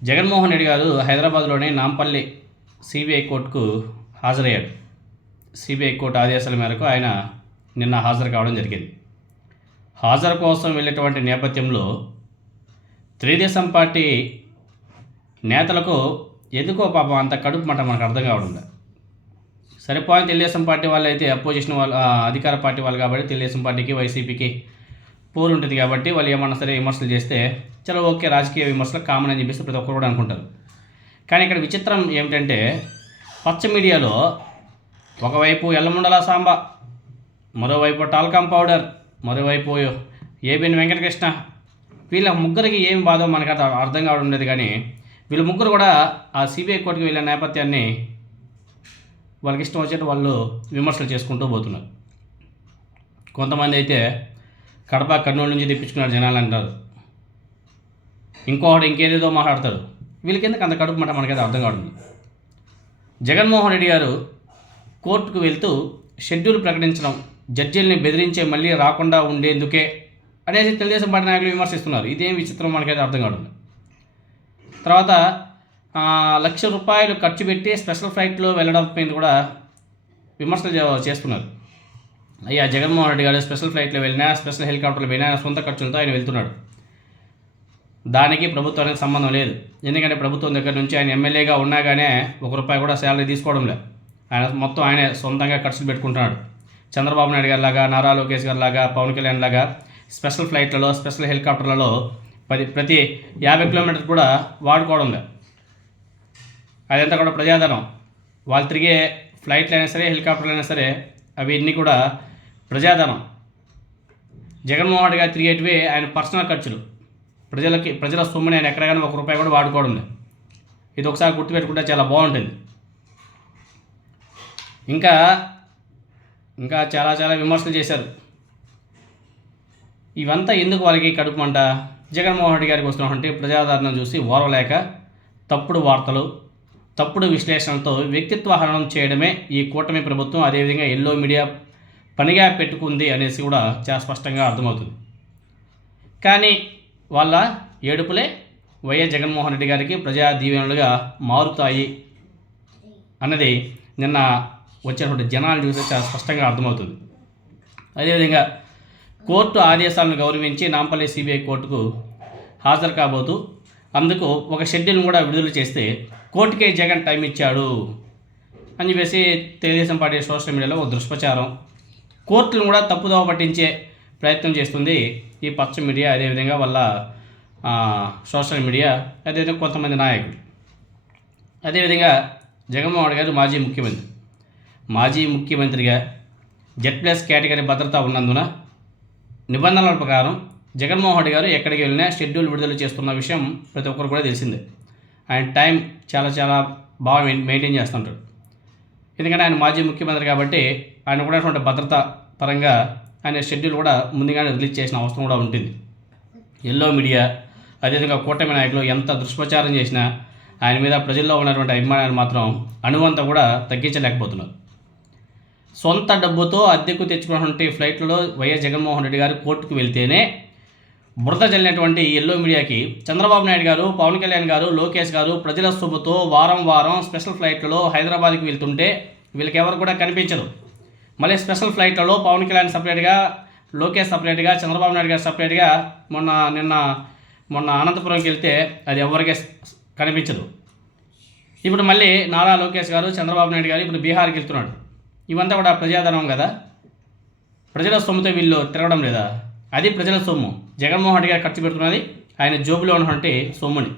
జగన్మోహన్ రెడ్డి గారు హైదరాబాద్లోని నాంపల్లి సిబిఐ కోర్టుకు హాజరయ్యాడు. సిబిఐ కోర్టు ఆదేశాల మేరకు ఆయన నిన్న హాజరు కావడం జరిగింది. హాజరు కోసం వెళ్ళేటువంటి నేపథ్యంలో తెలుగుదేశం పార్టీ నేతలకు ఎందుకో పాపం అంత కడుపు మంట మనకు అర్థం కావడం లేదు. సరిపోయిన తెలుగుదేశం పార్టీ వాళ్ళు అయితే అపోజిషన్ వాళ్ళు, అధికార పార్టీ వాళ్ళు కాబట్టి తెలుగుదేశం పార్టీకి వైసీపీకి పోరు ఉంటుంది కాబట్టి వాళ్ళు ఏమన్నా సరే విమర్శలు చేస్తే చలో ఓకే, రాజకీయ విమర్శలు కామన్ అని చెప్పేసి ప్రతి ఒక్కరు కూడా అనుకుంటారు. కానీ ఇక్కడ విచిత్రం ఏమిటంటే పచ్చ మీడియాలో ఒకవైపు ఎల్లముండల సాంబ, మరోవైపు టాల్కమ్ పౌడర్, మరోవైపు ఏబిఎన్ వెంకటకృష్ణ, వీళ్ళ ముగ్గురికి ఏం బాధో మనకు అర్థం కావడం లేదు. కానీ వీళ్ళు ముగ్గురు కూడా ఆ సిబిఐ కోర్టుకు వెళ్ళిన నేపథ్యాన్ని వాళ్ళకి ఇష్టం వచ్చేట్టు వాళ్ళు విమర్శలు చేసుకుంటూ పోతున్నారు. కొంతమంది అయితే కడప కర్నూలు నుంచి తెప్పించుకున్నారు జనాలు అంటారు, ఇంకొకటి ఇంకేదేదో మాట్లాడతారు. వీళ్ళకి ఎందుకు అంత కడుపు మాట మనకైతే అర్థం కావడం. జగన్మోహన్ రెడ్డి గారు కోర్టుకు వెళ్తూ షెడ్యూల్ ప్రకటించడం, జడ్జీల్ని బెదిరించే మళ్ళీ రాకుండా ఉండేందుకే అనేసి తెలుగుదేశం పార్టీ నాయకులు విమర్శిస్తున్నారు. ఇదేం విచిత్రం మనకైతే అర్థం కావడం. తర్వాత ₹1,00,000 ఖర్చు పెట్టి స్పెషల్ ఫ్లైట్లో వెళ్ళడం మీద కూడా విమర్శలు చేస్తున్నారు. అయ్యా, జగన్మోహన్ రెడ్డి గారు స్పెషల్ ఫ్లైట్లో వెళ్ళినా, స్పెషల్ హెలికాప్టర్లో వెళ్ళినా సొంత ఖర్చులతో ఆయన వెళ్తున్నాడు. దానికి ప్రభుత్వానికి సంబంధం లేదు. ఎందుకంటే ప్రభుత్వం దగ్గర నుంచి ఆయన ఎమ్మెల్యేగా ఉన్నాగానే ₹1 కూడా శాలరీ తీసుకోవడం లేదు. ఆయన మొత్తం ఆయనే సొంతంగా ఖర్చులు పెట్టుకుంటున్నాడు. చంద్రబాబు నాయుడు గారి లాగా, నారా లోకేష్ గారి లాగా, పవన్ కళ్యాణ్ లాగా స్పెషల్ ఫ్లైట్లలో, స్పెషల్ హెలికాప్టర్లలో ప్రతి 50 కిలోమీటర్లు కూడా వాడుకోవడం లేదు. అదంతా కూడా ప్రజాధనం. వాళ్ళు తిరిగే ఫ్లైట్లు అయినా సరే, హెలికాప్టర్లు అయినా సరే, అవన్నీ కూడా ప్రజాధనం. జగన్మోహన్ రెడ్డి గారు తిరిగేటివి ఆయన పర్సనల్ ఖర్చులు. ప్రజల సొమ్ముని ఆయన ఎక్కడైనా ₹1 కూడా వాడుకోవడం లేదు. ఇది ఒకసారి గుర్తుపెట్టుకుంటే చాలా బాగుంటుంది. ఇంకా చాలా చాలా విమర్శలు చేశారు. ఇవంతా ఎందుకు వాళ్ళకి కడుపు మంట? జగన్మోహన్ రెడ్డి గారికి వస్తున్నటువంటి ప్రజాదరణ చూసి ఓర్వలేక తప్పుడు వార్తలు, తప్పుడు విశ్లేషణలతో వ్యక్తిత్వ హననం చేయడమే ఈ కూటమి ప్రభుత్వం, అదేవిధంగా ఎల్లో మీడియా పనిగా పెట్టుకుంది అనేసి కూడా చాలా స్పష్టంగా అర్థమవుతుంది. కానీ వాళ్ళ ఏడుపులే వైఎస్ జగన్మోహన్ రెడ్డి గారికి ప్రజా దీవెనలుగా మారుతాయి అన్నది నిన్న వచ్చినటువంటి జనాలు చూస్తే చాలా స్పష్టంగా అర్థమవుతుంది. అదేవిధంగా కోర్టు ఆదేశాలను గౌరవించి నాంపల్లి సిబిఐ కోర్టుకు హాజరు కాబోతూ అందుకు ఒక షెడ్యూల్ను కూడా విడుదల చేస్తే కోర్టుకే జగన్ టైం ఇచ్చాడు అని చెప్పేసి తెలుగుదేశం పార్టీ సోషల్ మీడియాలో ఒక దుష్ప్రచారం, కోర్టులను కూడా తప్పుదోవ పట్టించే ప్రయత్నం చేస్తుంది ఈ పచ్చ మీడియా, అదేవిధంగా వాళ్ళ సోషల్ మీడియా, అదేవిధంగా కొంతమంది నాయకులు. అదేవిధంగా జగన్మోహన్ రెడ్డి గారు మాజీ ముఖ్యమంత్రిగా Z+ కేటగిరీ భద్రత ఉన్నందున నిబంధనల ప్రకారం జగన్మోహన్ రెడ్డి గారు ఎక్కడికి వెళ్ళినా షెడ్యూల్ విడుదల చేస్తున్న విషయం ప్రతి ఒక్కరు కూడా తెలిసిందే. ఆయన టైం చాలా చాలా బాగా మెయింటైన్ చేస్తుంటాడు. ఎందుకంటే ఆయన మాజీ ముఖ్యమంత్రి కాబట్టి ఆయన కూడా భద్రత పరంగా ఆయన షెడ్యూల్ కూడా ముందుగానే రిలీజ్ చేసిన అవసరం కూడా ఉంటుంది. ఎల్లో మీడియా, అదేవిధంగా కూటమి నాయకులు ఎంత దుష్ప్రచారం చేసినా ఆయన మీద ప్రజల్లో ఉన్నటువంటి అభిమానాన్ని మాత్రం అణువంతా కూడా తగ్గించలేకపోతున్నారు. సొంత డబ్బుతో అద్దెకు తెచ్చుకున్నటువంటి ఫ్లైట్లలో వైఎస్ జగన్మోహన్ రెడ్డి గారు కోర్టుకు వెళ్తేనే బురద జల్లినటువంటి ఎల్లో మీడియాకి చంద్రబాబు నాయుడు గారు, పవన్ కళ్యాణ్ గారు, లోకేష్ గారు ప్రజల సొమ్ముతో వారం స్పెషల్ ఫ్లైట్లలో హైదరాబాద్కి వెళ్తుంటే వీళ్ళకి ఎవరు కూడా కనిపించదు. మళ్ళీ స్పెషల్ ఫ్లైట్లలో పవన్ కళ్యాణ్ సపరేట్గా, లోకేష్ సపరేట్గా, చంద్రబాబు నాయుడు గారు సపరేట్గా మొన్న అనంతపురంకి వెళ్తే అది ఎవరికి కనిపించదు. ఇప్పుడు మళ్ళీ నారా లోకేష్ గారు, చంద్రబాబు నాయుడు గారు ఇప్పుడు బీహార్కి వెళ్తున్నాడు. ఇవంతా కూడా ప్రజాధనం కదా, ప్రజల సొమ్ముతో వీళ్ళు తిరగడం లేదా? అది ప్రజల సొమ్ము. జగన్మోహన్ రెడ్డి గారు ఖర్చు పెడుతున్నది ఆయన జోబులో ఉన్నటువంటి సొమ్ముని,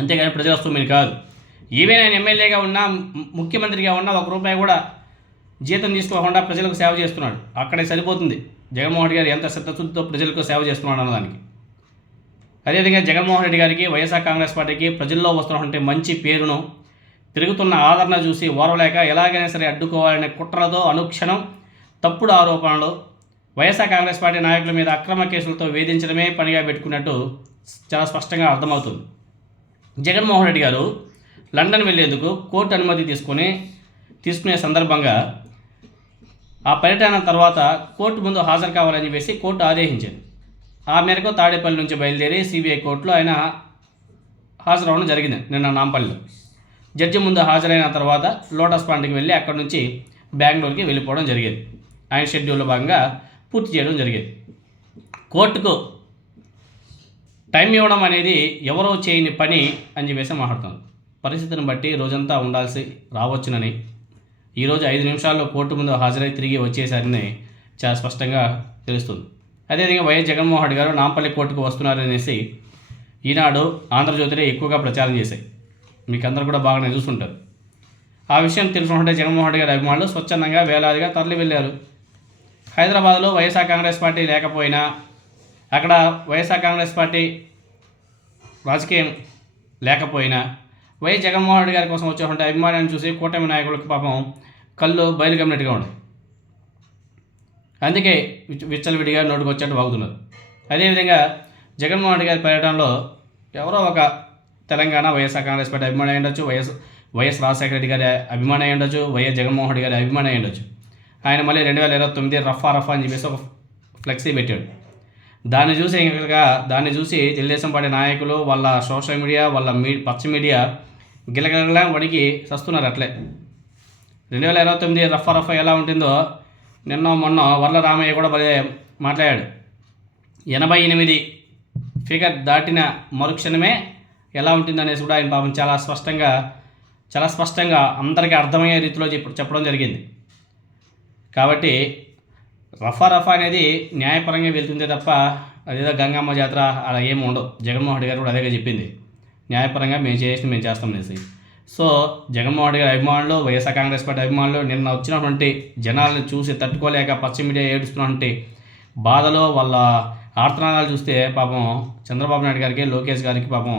అంతేగాని ప్రజల సొమ్ముని కాదు. ఈవెన్ ఆయన ఎమ్మెల్యేగా ఉన్నా, ముఖ్యమంత్రిగా ఉన్నా ₹1 కూడా జీతం తీసుకోకుండా ప్రజలకు సేవ చేస్తున్నాడు. అక్కడే సరిపోతుంది జగన్మోహన్ రెడ్డి గారు ఎంత చిత్తశుద్ధితో ప్రజలకు సేవ చేస్తున్నాడు అన్నదానికి. అదేవిధంగా జగన్మోహన్ రెడ్డి గారికి, వైఎస్ఆర్ కాంగ్రెస్ పార్టీకి ప్రజల్లో వస్తున్నటువంటి మంచి పేరును, పెరుగుతున్న ఆదరణ చూసి ఓర్వలేక ఎలాగైనా సరే అడ్డుకోవాలనే కుట్రలతో అనుక్షణం తప్పుడు ఆరోపణలు, వైఎస్ఆర్ కాంగ్రెస్ పార్టీ నాయకుల మీద అక్రమ కేసులతో వేధించడమే పనిగా పెట్టుకున్నట్టు చాలా స్పష్టంగా అర్థమవుతుంది. జగన్మోహన్ రెడ్డి గారు లండన్ వెళ్లేందుకు కోర్టు అనుమతి తీసుకునే సందర్భంగా ఆ పర్యటన తర్వాత కోర్టు ముందు హాజరు కావాలని చెప్పేసి కోర్టు ఆదేశించింది. ఆ మేరకు తాడేపల్లి నుంచి బయలుదేరి సిబిఐ కోర్టులో ఆయన హాజరవడం జరిగింది నిన్న నాంపల్లిలో. జడ్జి ముందు హాజరైన తర్వాత లోటస్ పాండ్కి వెళ్ళి అక్కడి నుంచి బెంగళూరుకి వెళ్ళిపోవడం జరిగేది. ఆయన షెడ్యూల్లో భాగంగా పూర్తి చేయడం జరిగేది. కోర్టుకు టైం ఇవ్వడం అనేది ఎవరో చేయని పని అని చెప్పేసి మాట్లాడుతాను. పరిస్థితిని బట్టి రోజంతా ఉండాల్సి రావచ్చునని, ఈరోజు 5 నిమిషాల్లో కోర్టు ముందు హాజరై తిరిగి వచ్చేసారని చాలా స్పష్టంగా తెలుస్తుంది. అదేవిధంగా వైఎస్ జగన్మోహన్ రెడ్డి గారు నాంపల్లి కోర్టుకు వస్తున్నారనేసి ఈనాడు, ఆంధ్రజ్యోతిలో ఎక్కువగా ప్రచారం చేశాయి. మీకు అందరూ కూడా బాగానే చూస్తుంటారు. ఆ విషయం తెలుసుకుంటే జగన్మోహన్ రెడ్డి గారి అభిమానులు స్వచ్ఛందంగా వేలాదిగా తరలి వెళ్ళారు. హైదరాబాద్లో వైఎస్ఆర్ కాంగ్రెస్ పార్టీ లేకపోయినా, అక్కడ వైఎస్ఆర్ కాంగ్రెస్ పార్టీ రాజకీయం లేకపోయినా వైఎస్ జగన్మోహన్ రెడ్డి గారి కోసం వచ్చేటువంటి అభిమానాన్ని చూసి కూటమి నాయకులకు పాపం కళ్ళు బయలుగమ్మినట్టుగా ఉన్నాయి. అందుకే విచ్చలవిడిగా నోటుకు వచ్చేట్టు వాగుతున్నారు. అదేవిధంగా జగన్మోహన్ రెడ్డి గారి పర్యటనలో ఎవరో ఒక తెలంగాణ వైఎస్ఆర్ కాంగ్రెస్ పార్టీ అభిమాని అయి ఉండొచ్చు, వైఎస్ రాజశేఖర రెడ్డి గారి అభిమాని అయి ఉండొచ్చు, వైఎస్ జగన్మోహన్ రెడ్డి గారి అభిమాని అయి ఉండొచ్చు. ఆయన మళ్ళీ 2029 రఫా అని చెప్పేసి ఒక ఫ్లెక్సీ పెట్టాడు. దాన్ని చూసి తెలుగుదేశం పార్టీ నాయకులు, వాళ్ళ సోషల్ మీడియా, వాళ్ళ పచ్చ మీడియా గిలగిలా వణికి చస్తున్నారు. అట్లే 2029 రఫా ఎలా ఉంటుందో నిన్న మొన్న వర్ల రామయ్య కూడా మాట్లాడాడు. 88 ఫిగర్ దాటిన మరుక్షణమే ఎలా ఉంటుందనేసి కూడా ఆయన పాపం చాలా స్పష్టంగా అందరికీ అర్థమయ్యే రీతిలో చెప్పడం జరిగింది. కాబట్టి రఫా అనేది న్యాయపరంగా వెళ్తుందే తప్ప అదేదో గంగమ్మ జాతర అలా ఏమి ఉండవు. జగన్మోహన్ రెడ్డి గారు కూడా అదేగా చెప్పింది, న్యాయపరంగా మేము చేస్తాం అనేసి. సో జగన్మోహన్ రెడ్డి గారి అభిమానులు, వైఎస్ఆర్ కాంగ్రెస్ పార్టీ అభిమానులు నిన్న వచ్చినటువంటి జనాలను చూసి తట్టుకోలేక పచ్చ మీడియా ఏడుస్తున్నటువంటి బాధలో వాళ్ళ ఆర్తనాదాలు చూస్తే పాపం చంద్రబాబు నాయుడు గారికి, లోకేష్ గారికి పాపం